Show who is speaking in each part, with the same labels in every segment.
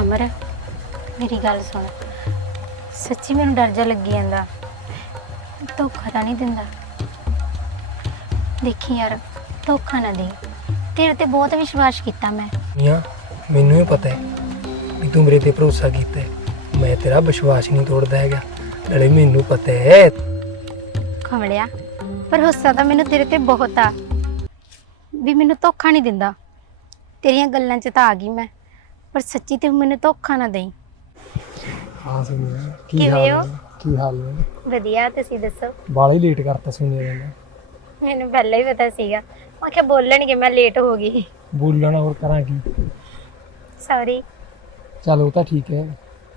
Speaker 1: ਅਮਰ ਮੇਰੀ ਗੱਲ ਸੁਣ। ਸੱਚੀ ਮੈਨੂੰ ਡਰ ਜਾ ਲੱਗੀ ਜਾਂਦਾ। ਧੋਖਾ ਤਾਂ ਨਹੀਂ ਦਿੰਦਾ। ਦੇਖੀ ਯਾਰ ਧੋਖਾ ਨਾ ਦੇ ਤੇਰੇ ਤੇ ਬਹੁਤ ਵਿਸ਼ਵਾਸ ਕੀਤਾ ਮੈਂ।
Speaker 2: ਮੀਆਂ ਮੈਨੂੰ ਵੀ ਪਤਾ ਹੈ ਕਿ ਤੂੰ ਮੇਰੇ ਤੇ ਭਰੋਸਾ ਕੀਤਾ ਹੈ। ਮੈਂ ਤੇਰਾ ਵਿਸ਼ਵਾਸ ਨਹੀਂ ਤੋੜਦਾ ਹੈਗਾ। ਨਾਲੇ ਮੈਨੂੰ ਪਤਾ ਹੈ।
Speaker 1: ਖਮੜਿਆ ਪਰ ਹੁੱਸਾ ਤਾਂ ਮੈਨੂੰ ਤੇਰੇ ਤੇ ਬਹੁਤ ਆ। ਵੀ ਮੈਨੂੰ ਧੋਖਾ ਨਹੀਂ ਦਿੰਦਾ। ਤੇਰੀਆਂ ਗੱਲਾਂ 'ਚ ਤਾਂ ਆ ਗਈ ਮੈਂ। ਪਰ ਸੱਚੀ ਤੇ ਮੈਨੂੰ ਧੋਖਾ ਨਾ ਦੇਈ।
Speaker 2: ਹਾਂ ਸੁਣਿਆ
Speaker 1: ਕਿਵੇਂ ਹੋ?
Speaker 2: ਕੀ ਹਾਲ ਹੈ?
Speaker 1: ਵਧੀਆ ਤੁਸੀਂ ਦੱਸੋ?
Speaker 2: ਬਾਲੇ ਲੇਟ ਕਰਤਾ ਸੁਣਿਆ ਮੈਂ।
Speaker 1: ਮੈਨੂੰ ਪਹਿਲਾਂ ਹੀ ਪਤਾ ਸੀਗਾ। ਮੈਂ ਕਿਹਾ ਬੋਲਣਗੇ ਮੈਂ ਲੇਟ ਹੋ ਗਈ।
Speaker 2: ਬੋਲਣਾ ਹੋਰ ਕਰਾਂ ਕੀ?
Speaker 1: ਸੌਰੀ
Speaker 2: ਚਲ ਉਹ ਤਾਂ ਠੀਕ ਹੈ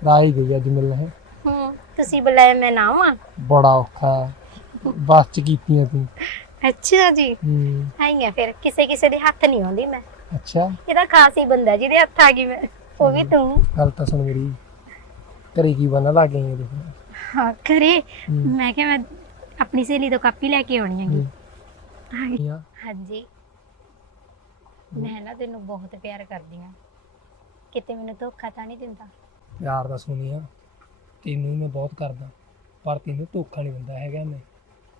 Speaker 2: ਰਾਹ ਹੀ ਗਈ ਅੱਜ ਮਿਲਣਾ। ਹੈ
Speaker 1: ਹੂੰ ਤੁਸੀਂ ਬੁਲਾਇਆ ਮੈਂ ਨਾ ਆਵਾਂ?
Speaker 2: ਬੜਾ ਔਖਾ। ਹੈ। ਬਸ ਚ ਕੀਤੀਆਂ ਤੂੰ।
Speaker 1: ਅੱਛਾ ਜੀ।
Speaker 2: ਹੂੰ।
Speaker 1: ਆਈਆਂ ਫਿਰ ਕਿਸੇ ਕਿਸੇ ਦੇ ਹੱਥ ਨਹੀਂ ਆਉਂਦੀ ਮੈਂ।
Speaker 2: ਅੱਛਾ।
Speaker 1: ਇਹਦਾ ਖਾਸ ਹੀ ਬੰਦਾ ਜਿਹਦੇ ਹੱਥ ਆ ਗਈ ਮੈਂ ਉਹ ਵੀ ਤੂੰ।
Speaker 2: ਗੱਲ ਤਾਂ ਸੁਣ ਮੇਰੀ। ਘਰੇ ਕੀ ਬਣਾ ਲੱਗ ਗਈ ਇਹਦੇ
Speaker 1: ਹਾਂ ਕਰੇ
Speaker 2: ਹੂੰ।
Speaker 1: ਮੈਂ ਕਿਹਾ ਮੈਂ ਆਪਣੀ ਸਹੇਲੀ ਤੋਂ ਕਾਪੀ ਲੈ ਕੇ ਆਉਣੀ ਹੈਗੀ। ਹਾਂ ਹਾਂਜੀ। ਮੈਂ ਨਾ ਤੈਨੂੰ ਬਹੁਤ ਪਿਆਰ ਕਰਦੀ ਆ। ਕਿਤੇ ਮੈਨੂੰ ਧੋਖਾ ਤਾਂ ਨਹੀਂ ਦਿੰਦਾ?
Speaker 2: ਪਿਆਰ ਦਾ ਸੁਣੀਆ ਤੈਨੂੰ ਮੈਂ ਬਹੁਤ ਕਰਦਾ ਪਰ ਤੈਨੂੰ ਧੋਖਾ ਨਹੀਂ ਦਿੰਦਾ ਹੈਗਾ ਮੈਂ।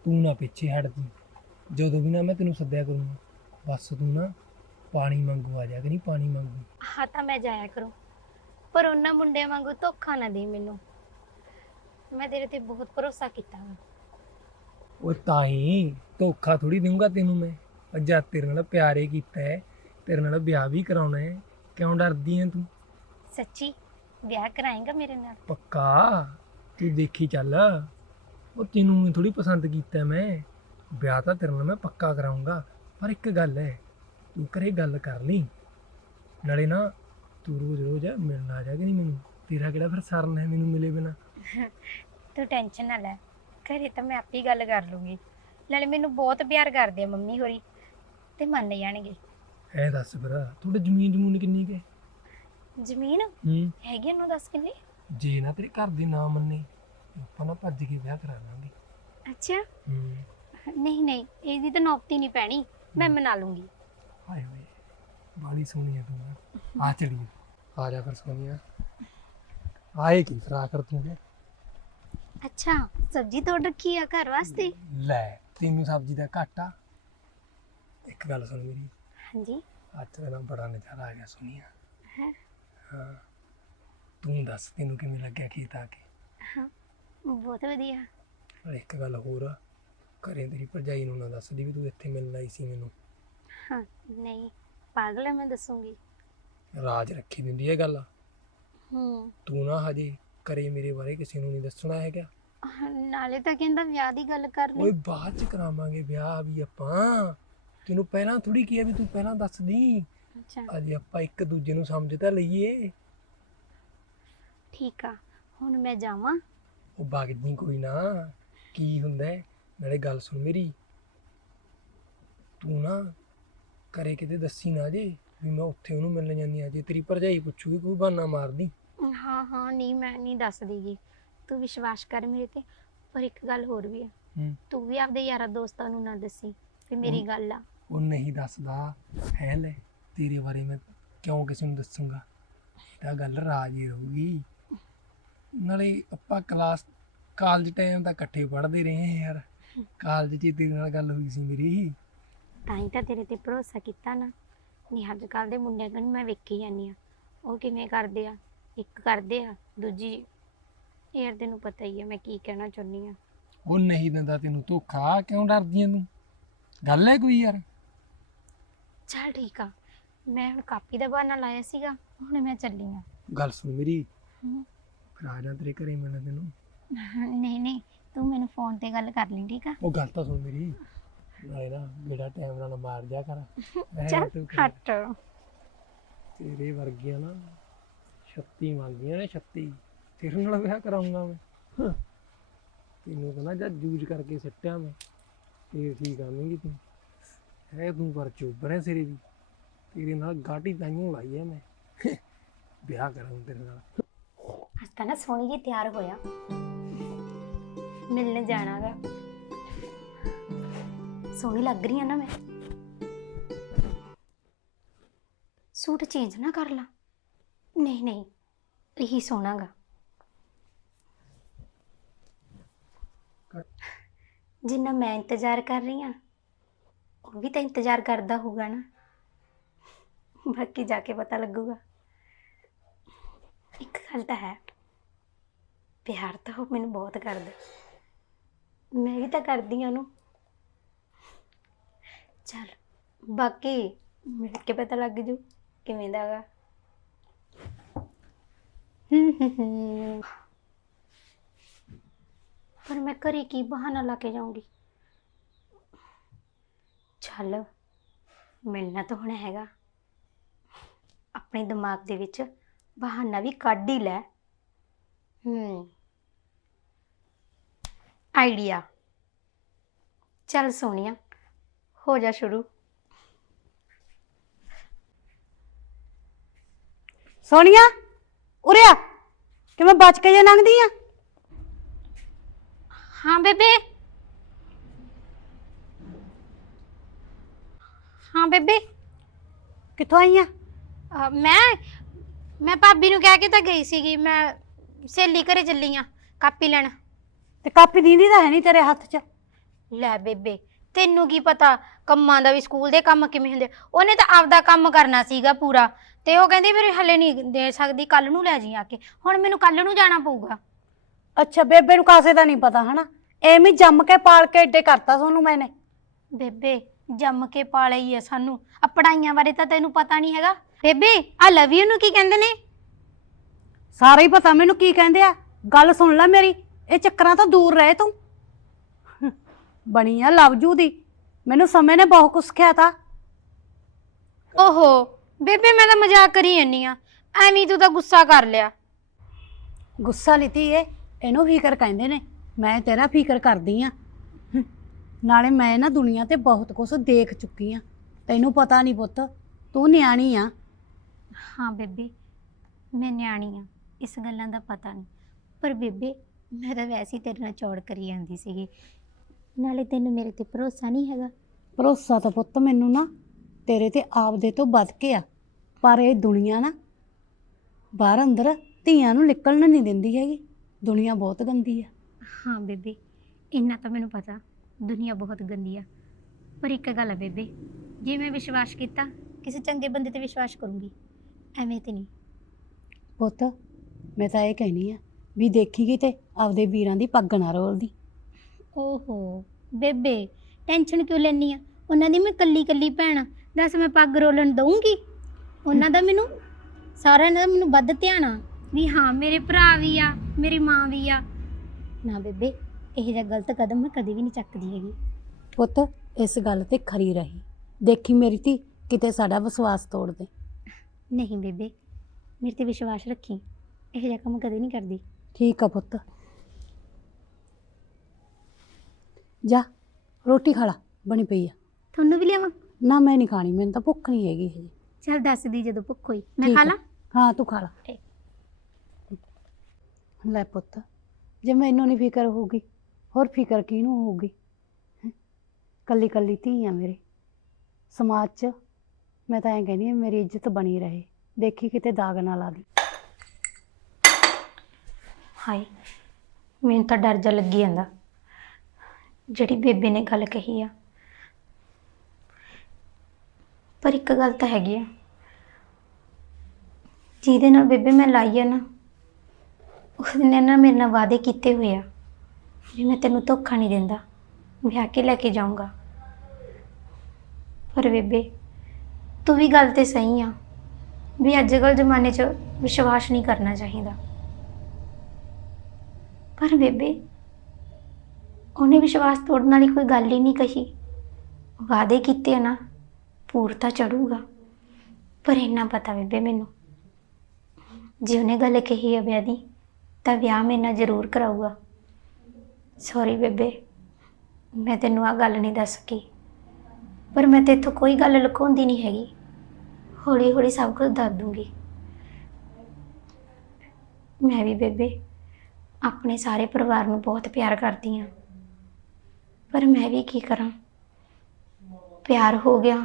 Speaker 2: ਤੂੰ ਨਾ ਪਿੱਛੇ ਹਟ ਜੀ। ਜਦੋਂ ਵੀ ਨਾ ਮੈਂ ਤੈਨੂੰ ਸੱਦਿਆ ਕਰੂੰਗਾ ਬਸ ਤੂੰ ਨਾ ਪਾਣੀ ਮੰਗੂ ਆ ਜਾ ਕਿ ਨਹੀਂ ਪਾਣੀ ਮੰਗੂ
Speaker 1: ਹਾਂ ਤਾਂ ਮੈਂ ਜਾਇਆ ਕਰੂੰ। ਪਰ ਉਹਨਾਂ ਮੁੰਡਿਆਂ ਵਾਂਗੂ ਧੋਖਾ ਨਾ ਦੇ ਮੈਨੂੰ। ਮੈਂ ਤੇਰੇ ਤੇ ਬਹੁਤ ਭਰੋਸਾ ਕੀਤਾ ਵਾ।
Speaker 2: ਉਹ ਤਾਂ ਹੀ ਧੋਖਾ ਥੋੜੀ ਦਊਂਗਾ ਤੈਨੂੰ ਮੈਂ। ਅੱਜਾ ਤੇਰੇ ਨਾਲ ਪਿਆਰ ਕੀਤਾ ਹੈ ਤੇਰੇ ਨਾਲ ਵਿਆਹ ਵੀ ਕਰਾਉਣਾ ਹੈ ਕਿਉਂ ਡਰਦੀ ਹੈ ਤੂੰ?
Speaker 1: ਸੱਚੀ ਵਿਆਹ ਕਰਾਏਗਾ ਮੇਰੇ ਨਾਲ?
Speaker 2: ਪੱਕਾ? ਤੂੰ ਦੇਖੀ ਚੱਲ। ਉਹ ਤੈਨੂੰ ਥੋੜੀ ਪਸੰਦ ਕੀਤਾ ਮੈਂ। ਵਿਆਹ ਤਾਂ ਤੇਰੇ ਨਾਲ ਮੈਂ ਪੱਕਾ ਕਰਾਉਂਗਾ ਪਰ ਇੱਕ ਗੱਲ ਹੈ ਤੂੰ ਘਰੇ ਗੱਲ ਕਰ ਲਈ। ਨਾਲੇ ਨਾ ਤੂੰ ਰੋਜ਼ ਰੋਜ਼ ਮਿਲਣ ਆ ਜਾ ਕਿ ਨਹੀਂ ਮੈਨੂੰ। ਤੇਰਾ ਕਿਹੜਾ ਫਿਰ ਸਰਨਾ ਹੈ ਮੈਨੂੰ ਮਿਲੇ ਬਿਨਾ?
Speaker 1: ਤੂੰ ਟੈਨਸ਼ਨ ਨਾ ਲੈ। ਘਰੇ ਤਾਂ ਮੈਂ ਆਪੇ ਹੀ ਗੱਲ ਕਰ ਲੂੰਗੀ। ਨਾਲੇ ਮੈਨੂੰ ਬਹੁਤ ਪਿਆਰ ਕਰਦੇ ਆ ਮੰਮੀ ਹੋਰੀ। ਤੇ ਮੰਨ ਜਾਣਗੇ।
Speaker 2: ਐ ਦੱਸ ਫਿਰ ਤੁਹਾਡੇ ਜ਼ਮੀਨ ਜਮੂਨ ਕਿੰਨੀ ਕੁ
Speaker 1: ਜ਼ਮੀਨ?
Speaker 2: ਹੂੰ।
Speaker 1: ਹੈਗੀ ਨੂੰ ਦੱਸ ਕਿੰਨੀ?
Speaker 2: ਜੇ ਨਾ ਤੇਰੇ ਘਰ ਦੇ ਨਾ ਮੰਨੇ ਆਪਾਂ ਨਾ ਭੱਜ ਕੇ ਵਿਆਹ ਕਰਾ ਲਾਂਗੇ।
Speaker 1: ਅੱਛਾ।
Speaker 2: ਹੂੰ।
Speaker 1: ਨਹੀਂ ਨਹੀਂ ਇਹਦੀ ਤਾਂ ਨੌਬਤੀ ਨਹੀਂ ਪੈਣੀ। ਮੈਂ ਮਨਾ ਲੂੰਗੀ।
Speaker 2: ਹਾਏ ਹੋਏ ਬਾਲੀ ਸੋਹਣੀ ਹੈ ਤੂੰ। ਆ ਚਲੀਏ ਆ ਜਾ ਫਿਰ ਸੋਹਣੀਆ ਆਏ ਕੀ ਫਰਾ ਕਰ ਤੂੰ ਹੈ
Speaker 1: ਅੱਛਾ ਸਬਜ਼ੀ ਤੋੜ ਰੱਖੀ ਆ ਘਰ ਵਾਸਤੇ?
Speaker 2: ਲੈ ਤੈਨੂੰ ਸਬਜ਼ੀ ਦਾ ਘਾਟਾ। ਇੱਕ ਗੱਲ ਸੁਣ ਮੇਰੀ।
Speaker 1: ਹਾਂਜੀ।
Speaker 2: ਅੱਜ ਨਾ ਬੜਾ ਨਜ਼ਾਰਾ ਆ ਗਿਆ ਸੁਣੀਆ
Speaker 1: ਹੈ?
Speaker 2: ਹਾਂ। ਤੂੰ ਦੱਸ ਤੈਨੂੰ ਕਿਵੇਂ ਲੱਗਿਆ ਖੇਤ ਆ ਕੇ?
Speaker 1: ਹਾਂ ਬਹੁਤ ਵਧੀਆ।
Speaker 2: ਇੱਕ ਗੱਲ ਹੋਰ ਘਰੇ ਤੇਰੀ ਭਰਜਾਈ ਨੂੰ ਨਾ ਦੱਸਦੀ ਵੀ ਤੂੰ ਇੱਥੇ ਮਿਲਣ ਆਈ ਸੀ ਮੈਨੂੰ।
Speaker 1: ਹਾਂ ਨਹੀਂ ਪਾਗਲ ਹੈ ਮੈਂ ਦੱਸੂੰਗੀ।
Speaker 2: ਰਾਜ ਰੱਖੀ ਦਿੰਦੀ ਹੈ ਗੱਲ।
Speaker 1: ਹੂੰ।
Speaker 2: ਤੂੰ ਨਾ ਹਜੇ ਘਰੇ ਮੇਰੇ ਬਾਰੇ ਕਿਸੇ ਨੂੰ ਨਹੀਂ ਦੱਸਣਾ ਹੈਗਾ।
Speaker 1: ਨਾਲੇ ਤਾਂ ਕਹਿੰਦਾ ਵਿਆਹ ਦੀ ਗੱਲ ਕਰ
Speaker 2: ਓਏ
Speaker 1: ਲਈ
Speaker 2: ਬਾਅਦ ਚ ਕਰਾਵਾਂਗੇ ਵਿਆਹ ਵੀ ਆਪਾਂ। ਤੈਨੂੰ ਪਹਿਲਾਂ ਥੋੜੀ ਕਿਹਾ ਵੀ ਤੂੰ ਪਹਿਲਾਂ ਦੱਸਦੀ।
Speaker 1: ਅੱਛਾ।
Speaker 2: ਅਜੇ ਆਪਾਂ ਇੱਕ ਦੂਜੇ ਨੂੰ ਸਮਝ ਤਾਂ ਲਈਏ।
Speaker 1: ਠੀਕ ਆ ਹੁਣ ਮੈਂ ਜਾਵਾਂ।
Speaker 2: ਉਹ ਬਾਗ ਜੀ ਕੋਈ ਨਾ ਕੀ ਹੁੰਦਾ ਹੈ? ਨਾਲੇ ਗੱਲ ਸੁਣ ਮੇਰੀ। ਤੂੰ ਨਾ ਕਰੇ ਕਿਤੇ ਦੱਸੀ ਨਾ ਜੇ ਵੀ ਮੈਂ ਉੱਥੇ ਉਹਨੂੰ ਮਿਲਣ ਜਾਂਦੀ ਆ ਜੇ ਤੇਰੀ ਭਰਜਾਈ ਪੁੱਛੂਗੀ ਕੋਈ ਬਹਾਨਾ ਮਾਰਦੀ।
Speaker 1: ਹਾਂ ਹਾਂ ਨਹੀਂ ਮੈਂ ਨਹੀਂ ਦੱਸ ਦੇਗੀ ਤੂੰ ਵਿਸ਼ਵਾਸ ਕਰ ਮੇਰੇ ਤੇ। ਪਰ ਇੱਕ ਗੱਲ ਹੋਰ ਵੀ ਆ।
Speaker 2: ਹੂੰ।
Speaker 1: ਤੂੰ ਵੀ ਆਪਦੇ ਯਾਰਾਂ ਦੋਸਤਾਂ ਨੂੰ ਨਾ ਦੱਸੀ ਵੀ ਮੇਰੀ ਗੱਲ ਆ।
Speaker 2: ਉਹ ਨਹੀਂ ਦੱਸਦਾ। ਹੈ ਲੈ ਤੇਰੇ ਬਾਰੇ ਮੈਂ ਕਿਉਂ ਕਿਸੇ ਨੂੰ ਦੱਸੂਗਾ? ਤਾਂ ਗੱਲ ਰਾਜ ਹੀ ਰਹੂਗੀ। ਨਾਲੇ ਆਪਾਂ ਕਲਾਸ ਕਾਲਜ ਟਾਈਮ ਤਾਂ ਇਕੱਠੇ ਪੜ੍ਹਦੇ ਰਹੇ ਹਾਂ ਯਾਰ। ਕਾਲਜ 'ਚ ਹੀ ਤੇਰੇ ਨਾਲ ਗੱਲ ਹੋਈ ਸੀ ਮੇਰੀ।
Speaker 1: ਤਾਂ ਹੀ ਤਾਂ ਤੇਰੇ ਤੇ ਭਰੋਸਾ ਕੀਤਾ ਨਾ। ਨਹੀਂ ਅੱਜ ਕੱਲ ਦੇ ਮੁੰਡਿਆਂ ਨੂੰ ਮੈਂ ਵੇਖੀ ਜਾਂਦੀ ਆ ਉਹ ਕਿਵੇਂ ਕਰਦੇ ਆ? ਇੱਕ ਕਰਦੇ ਆ ਦੂਜੀ ਯਾਰ ਤੈਨੂੰ ਪਤਾ ਹੀ ਆ ਮੈਂ ਕੀ ਕਹਿਣਾ ਚਾਹੁੰਦੀ ਆ
Speaker 2: ਉਹ ਨਹੀਂ ਦਿੰਦਾ ਤੈਨੂੰ ਧੋਖਾ ਕਿਉਂ ਡਰਦੀ ਆਂ ਤੂੰ? ਗੱਲ ਹੈ ਕੋਈ ਯਾਰ?
Speaker 1: ਚੱਲ ਠੀਕ ਆ। ਮੈਂ ਹੁਣ ਕਾਪੀ ਦਾ ਬਹਾਨਾ ਲਾਇਆ ਸੀਗਾ ਹੁਣ ਮੈਂ ਚੱਲੀ ਆ।
Speaker 2: ਗੱਲ ਸੁਣ ਮੇਰੀ।
Speaker 1: ਹਮ।
Speaker 2: ਫਿਰ ਆ ਜਾ ਤੇਰੇ ਘਰੇ ਮਿਲਣ ਤੈਨੂੰ।
Speaker 1: ਨਹੀਂ ਨਹੀਂ ਤੂੰ ਮੈਨੂੰ ਫੋਨ ਤੇ ਗੱਲ ਕਰ ਲਈ ਠੀਕ ਆ?
Speaker 2: ਉਹ ਗੱਲ ਤਾਂ ਸੁਣ ਮੇਰੀ। ਨਾਲੇ ਨਾ ਮੇਰਾ ਟਾਈਮ ਨਾਲ ਮਾਰ ਜਾ ਕਰ। ਮੈਂ
Speaker 1: ਚੱਲ
Speaker 2: ਤੂੰ ਕਰ।
Speaker 1: ਹਟ।
Speaker 2: ਤੇਰੇ ਵਰਗੀਆਂ ਨਾ 36 ਮੰਗਦੀਆਂ ਨੇ 36 ਤੇਰੇ ਨਾਲ ਵਿਆਹ ਕਰਾਉਂਗਾ ਮੈਂ। ਹਾਂ। ਤੈਨੂੰ ਕਹਿੰਦਾ ਜਦ ਜੂਜ ਕਰਕੇ ਸਿੱਟਿਆ ਮੈਂ। ਫੇਰ ਠੀਕ ਆਵੇਂਗੀ ਤੂੰ। ਹੈ ਤੂੰ ਪਰ ਚੁੱਪ ਰਹਿ ਸਿਰੇ ਦੀ। ਤੇਰੇ ਨਾਲ ਗਾਟੀ ਤਾਈਓ ਲਾਈ ਹੈ ਮੈਂ। ਵਿਆਹ ਕਰਾਂ ਤੇਰੇ ਨਾਲ।
Speaker 1: ਅੱਜ ਤਾਂ ਨਾ ਸੋਹਣੀ ਜੀ ਤਿਆਰ ਹੋਇਆ। ਮਿਲਣ ਜਾਣਾਗਾ ਸੋਹਣੀ ਲੱਗ ਰਹੀ ਆ ਨਾ ਮੈਂ। ਸੂਟ ਚੇਂਜ ਨਾ ਕਰ ਲਾ। ਨਹੀਂ ਨਹੀਂ, ਇਹੀ ਸੋਹਣਾਗਾ। ਜਿੰਨਾ ਮੈਂ ਇੰਤਜ਼ਾਰ ਕਰ ਰਹੀ ਹਾਂ ਉਹ ਵੀ ਤਾਂ ਇੰਤਜ਼ਾਰ ਕਰਦਾ ਹੋਊਗਾ ਨਾ। ਬਾਕੀ ਜਾ ਕੇ ਪਤਾ ਲੱਗੂਗਾ। ਇੱਕ ਗੱਲ ਤਾਂ ਹੈ, ਪਿਆਰ ਤਾਂ ਉਹ ਮੈਨੂੰ ਬਹੁਤ ਕਰਦਾ। ਮੈਂ ਵੀ ਤਾਂ ਕਰਦੀ ਹਾਂ ਉਹਨੂੰ। ਚੱਲ, ਬਾਕੀ ਮਿਲ ਕੇ ਪਤਾ ਲੱਗ ਜੂ, ਕਿਵੇਂ ਦਾ ਹੈਗਾ ਹੂੰ ਹੂੰ ਹੂੰ ਪਰ ਮੈਂ ਘਰੇ ਕੀ ਬਹਾਨਾ ਲਾ ਕੇ ਜਾਊਂਗੀ? ਚੱਲ, ਮਿਲਣਾ ਤਾਂ ਹੁਣ ਹੈਗਾ। ਆਪਣੇ ਦਿਮਾਗ ਦੇ ਵਿੱਚ ਬਹਾਨਾ ਵੀ ਕੱਢ ਹੀ ਲੈ। ਹੂੰ। ਆਈਡੀਆ। ਚੱਲ ਸੋਨੀਆ ਹੋ ਜਾ ਸ਼ੁਰੂ।
Speaker 3: ਸੋਨੀਆ ਉਰੇ ਆ। ਕਿਵੇਂ ਬਚ ਕੇ ਜੇ ਲੰਘਦੀ ਆ?
Speaker 1: ਹਾਂ ਬੇਬੇ। ਹਾਂ ਬੇਬੇ।
Speaker 3: ਕਿੱਥੋਂ ਆਈ ਆ?
Speaker 1: ਅਹ ਮੈਂ ਮੈਂ ਭਾਬੀ ਨੂੰ ਕਹਿ ਕੇ ਤਾਂ ਗਈ ਸੀਗੀ ਮੈਂ ਸਹੇਲੀ ਘਰੇ ਚੱਲੀ ਆ ਕਾਪੀ ਲੈਣ।
Speaker 3: ਤੇ ਕਾਪੀ ਦੀਂਦੀ ਤਾਂ ਹੈ ਨਹੀਂ ਤੇਰੇ ਹੱਥ 'ਚ।
Speaker 1: ਲੈ ਬੇਬੇ ਤੈਨੂੰ ਕੀ ਪਤਾ ਕੰਮਾਂ ਦਾ ਵੀ ਸਕੂਲ ਦੇ ਕੰਮ ਕਿਵੇਂ ਹੁੰਦੇ। ਉਹਨੇ ਤਾਂ ਆਪਦਾ ਕੰਮ ਕਰਨਾ ਸੀਗਾ ਪੂਰਾ ਤੇ ਉਹ ਕਹਿੰਦੀ ਫਿਰ ਹਲੇ ਨਹੀਂ ਦੇ ਸਕਦੀ ਕੱਲ ਨੂੰ ਲੈ ਜੀ ਆ ਕੇ। ਹੁਣ ਮੈਨੂੰ ਕੱਲ ਨੂੰ ਜਾਣਾ ਪਊਗਾ।
Speaker 3: ਅੱਛਾ ਬੇਬੇ ਨੂੰ ਕਾਸੇ ਦਾ ਨਹੀਂ ਪਤਾ ਹਨਾ? ਐਵੇਂ ਜੰਮ ਕੇ ਪਾਲ ਕੇ ਏਡੇ ਕਰਤਾ ਤੁਹਾਨੂੰ ਮੈਨੇ।
Speaker 1: ਬੇਬੇ ਜੰਮ ਕੇ ਪਾਲਿਆ ਹੀ ਆ ਸਾਨੂੰ। ਆ ਪੜਾਈਆਂ ਬਾਰੇ ਤਾਂ ਤੈਨੂੰ ਪਤਾ ਨਹੀਂ ਹੈਗਾ। ਬੇਬੇ ਆ ਲਵ ਯੂ ਨੂੰ ਕੀ ਕਹਿੰਦੇ ਨੇ?
Speaker 3: ਸਾਰਾ ਹੀ ਪਤਾ ਮੈਨੂੰ ਕੀ ਕਹਿੰਦੇ ਆ। ਗੱਲ ਸੁਣ ਲੈ ਮੇਰੀ ਇਹ ਚੱਕਰਾਂ ਤੋਂ ਦੂਰ ਰਹੇ ਤੂੰ। ਬਣੀ ਆ ਲਵਜੂ ਦੀ। ਮੈਨੂੰ ਸਮੇਂ ਨੇ ਬਹੁਤ ਕੁਛ ਸਿਖਾਇਆ ਤਾ।
Speaker 1: ਓਹੋ ਬੇਬੇ ਮੈਂ ਤਾਂ ਮਜ਼ਾਕ ਕਰੀ ਜਾਂਦੀ ਆ। ਐਵੇਂ ਤੂੰ ਤਾਂ ਗੁੱਸਾ ਕਰ ਲਿਆ।
Speaker 3: ਗੁੱਸਾ ਲਿੱਤੀ ਏ ਇਹਨੂੰ ਫਿਕਰ ਕਹਿੰਦੇ ਨੇ ਮੈਂ ਤੇਰਾ ਫਿਕਰ ਕਰਦੀ ਆ। ਨਾਲੇ ਮੈਂ ਨਾ ਦੁਨੀਆ ਤੇ ਬਹੁਤ ਕੁਝ ਦੇਖ ਚੁੱਕੀ ਆ। ਤੈਨੂੰ ਪਤਾ ਨਹੀਂ ਪੁੱਤ ਤੂੰ ਨਿਆਣੀ ਆ।
Speaker 1: ਹਾਂ ਬੇਬੇ ਮੈਂ ਨਿਆਣੀ ਆ ਇਸ ਗੱਲਾਂ ਦਾ ਪਤਾ ਨਹੀਂ ਪਰ ਬੇਬੇ ਮੈਂ ਤਾਂ ਵੈਸੇ ਹੀ ਤੇਰੇ ਨਾਲ ਚੌੜ ਕਰੀ ਜਾਂਦੀ ਸੀਗੀ। ਨਾਲੇ ਤੈਨੂੰ ਮੇਰੇ ਤੇ ਭਰੋਸਾ ਨਹੀਂ ਹੈਗਾ।
Speaker 3: ਭਰੋਸਾ ਤਾਂ ਪੁੱਤ ਮੈਨੂੰ ਨਾ ਤੇਰੇ ਤੇ ਆਪਦੇ ਤੋਂ ਵੱਧ ਕੇ ਆ। ਪਰ ਇਹ ਦੁਨੀਆ ਨਾ ਬਾਹਰ ਅੰਦਰ ਧੀਆਂ ਨੂੰ ਨਿਕਲਣ ਨਹੀਂ ਦਿੰਦੀ ਹੈਗੀ। ਦੁਨੀਆ ਬਹੁਤ ਗੰਦੀ ਆ।
Speaker 1: ਹਾਂ ਬੇਬੇ ਇੰਨਾ ਤਾਂ ਮੈਨੂੰ ਪਤਾ ਦੁਨੀਆ ਬਹੁਤ ਗੰਦੀ ਆ। ਪਰ ਇੱਕ ਗੱਲ ਆ ਬੇਬੇ ਜੇ ਮੈਂ ਵਿਸ਼ਵਾਸ ਕੀਤਾ ਕਿਸੇ ਚੰਗੇ ਬੰਦੇ ਤੇ ਵਿਸ਼ਵਾਸ ਕਰੂੰਗੀ। ਐਵੇਂ ਤੇ ਨਹੀਂ।
Speaker 3: ਪੁੱਤ ਮੈਂ ਤਾਂ ਇਹ ਕਹਿਣੀ ਆ ਵੀ ਦੇਖੀ ਕਿਤੇ ਆਪਦੇ ਵੀਰਾਂ ਦੀ ਪੱਗ ਨਾ ਰੋਲਦੀ।
Speaker 1: ਓਹੋ ਬੇਬੇ ਟੈਨਸ਼ਨ ਕਿਉਂ ਲੈਣੀ ਆ? ਉਹਨਾਂ ਦੀ ਮੈਂ ਕੱਲੀ ਕੱਲੀ ਭੈਣ ਆ। ਦੱਸ ਮੈਂ ਪੱਗ ਰੋਲਣ ਦਊਂਗੀ? ਉਹਨਾਂ ਦਾ ਮੈਨੂੰ ਸਾਰਿਆਂ ਦਾ ਮੈਨੂੰ ਵੱਧ ਧਿਆਨ ਆ। ਵੀ ਹਾਂ ਮੇਰੇ ਭਰਾ ਵੀ ਆ ਮੇਰੀ ਮਾਂ ਵੀ ਆ। ਨਾ ਬੇਬੇ ਇਹ ਜਿਹਾ ਗਲਤ ਕਦਮ ਮੈਂ ਕਦੇ ਵੀ ਨਹੀਂ ਚੱਕਦੀ ਹੈਗੀ।
Speaker 3: ਪੁੱਤ ਇਸ ਗੱਲ ਤੇ ਖਰੀ ਰਹੀ। ਦੇਖੀ ਮੇਰੀ ਧੀ ਕਿਤੇ ਸਾਡਾ ਵਿਸ਼ਵਾਸ ਤੋੜ ਦੇ।
Speaker 1: ਨਹੀਂ ਬੇਬੇ ਮੇਰੇ ਤੇ ਵਿਸ਼ਵਾਸ ਰੱਖੀ। ਇਹ ਜਿਹਾ ਕੰਮ ਕਦੇ ਨਹੀਂ ਕਰਦੀ।
Speaker 3: ਠੀਕ ਆ ਪੁੱਤ। ਜਾ ਰੋਟੀ ਖਾ ਲਾ ਬਣੀ ਪਈ ਆ।
Speaker 1: ਤੁਹਾਨੂੰ ਵੀ ਲਿਆਵਾਂ?
Speaker 3: ਨਾ ਮੈਂ ਨਹੀਂ ਖਾਣੀ ਮੈਨੂੰ ਤਾਂ ਭੁੱਖ ਨਹੀਂ ਹੈਗੀ ਹਜੇ।
Speaker 1: ਚਲ ਦੱਸ ਦੀ ਜਦੋਂ ਭੁੱਖ ਹੋਈ। ਮੈਂ
Speaker 3: ਠੀਕ
Speaker 1: ਖਾ
Speaker 3: ਆ।
Speaker 1: ਲਾਂ?
Speaker 3: ਹਾਂ ਤੂੰ ਖਾ ਲਾ।
Speaker 1: ਠੀਕ।
Speaker 3: ਲੈ ਪੁੱਤ ਜੇ ਮੈਨੂੰ ਨਹੀਂ ਫਿਕਰ ਹੋਊਗੀ ਹੋਰ ਫਿਕਰ ਕਿਹਨੂੰ ਹੋਊਗੀ? ਹੈਂ? ਕੱਲੀ ਕੱਲੀ ਧੀ ਆ ਮੇਰੇ। ਸਮਾਜ 'ਚ ਮੈਂ ਤਾਂ ਐਂ ਕਹਿੰਦੀ ਹਾਂ ਮੇਰੀ ਇੱਜ਼ਤ ਬਣੀ ਰਹੇ। ਦੇਖੀ ਕਿਤੇ ਦਾਗ ਨਾ ਲਾ ਦੀ।
Speaker 1: ਹਾਏ ਮੈਨੂੰ ਤਾਂ ਡਰ ਜਾ ਲੱਗੀ ਜਾਂਦਾ। ਜਿਹੜੀ ਬੇਬੇ ਨੇ ਗੱਲ ਕਹੀ ਆ। ਪਰ ਇੱਕ ਗੱਲ ਤਾਂ ਹੈਗੀ ਆ। ਜਿਹਦੇ ਨਾਲ ਬੇਬੇ ਮੈਂ ਲਾਈ ਆ ਨਾ, ਉਸਨੇ ਨਾ ਮੇਰੇ ਨਾਲ ਵਾਅਦੇ ਕੀਤੇ ਹੋਏ ਆ ਵੀ ਮੈਂ ਤੈਨੂੰ ਧੋਖਾ ਨਹੀਂ ਦਿੰਦਾ, ਵਿਆਹ ਕੇ ਲੈ ਕੇ ਜਾਊਂਗਾ। ਪਰ ਬੇਬੇ, ਤੂੰ ਵੀ ਗੱਲ ਤੇ ਸਹੀ ਆ ਵੀ ਅੱਜ ਕੱਲ੍ਹ ਜ਼ਮਾਨੇ 'ਚ ਵਿਸ਼ਵਾਸ ਨਹੀਂ ਕਰਨਾ ਚਾਹੀਦਾ। ਪਰ ਬੇਬੇ ਉਹਨੇ ਵਿਸ਼ਵਾਸ ਤੋੜਨ ਵਾਲੀ ਕੋਈ ਗੱਲ ਹੀ ਨਹੀਂ ਕਹੀ। ਵਾਅਦੇ ਕੀਤੇ ਆ ਨਾ ਪੂਰਤਾ ਚੜੂਗਾ। ਪਰ ਇੰਨਾ ਪਤਾ ਬੇਬੇ ਮੈਨੂੰ, ਜੇ ਉਹਨੇ ਗੱਲ ਕਹੀ ਆ ਵਿਆਹ ਦੀ, ਤਾਂ ਵਿਆਹ ਮੇਰੇ ਨਾਲ ਜ਼ਰੂਰ ਕਰਾਊਗਾ। ਸੌਰੀ ਬੇਬੇ, ਮੈਂ ਤੈਨੂੰ ਆ ਗੱਲ ਨਹੀਂ ਦੱਸ ਸਕੀ। ਪਰ ਮੈਂ ਤੇਥੋਂ ਕੋਈ ਗੱਲ ਲੁਕਾਉਂਦੀ ਨਹੀਂ ਹੈਗੀ। ਹੌਲੀ ਹੌਲੀ ਸਭ ਕੁਝ ਦੱਸ ਦੂੰਗੀ। ਮੈਂ ਵੀ ਬੇਬੇ, ਆਪਣੇ ਸਾਰੇ ਪਰਿਵਾਰ ਨੂੰ ਬਹੁਤ ਪਿਆਰ ਕਰਦੀ ਹਾਂ। ਪਰ ਮੈਂ ਵੀ ਕੀ ਕਰਾਂ? ਪਿਆਰ ਹੋ ਗਿਆ।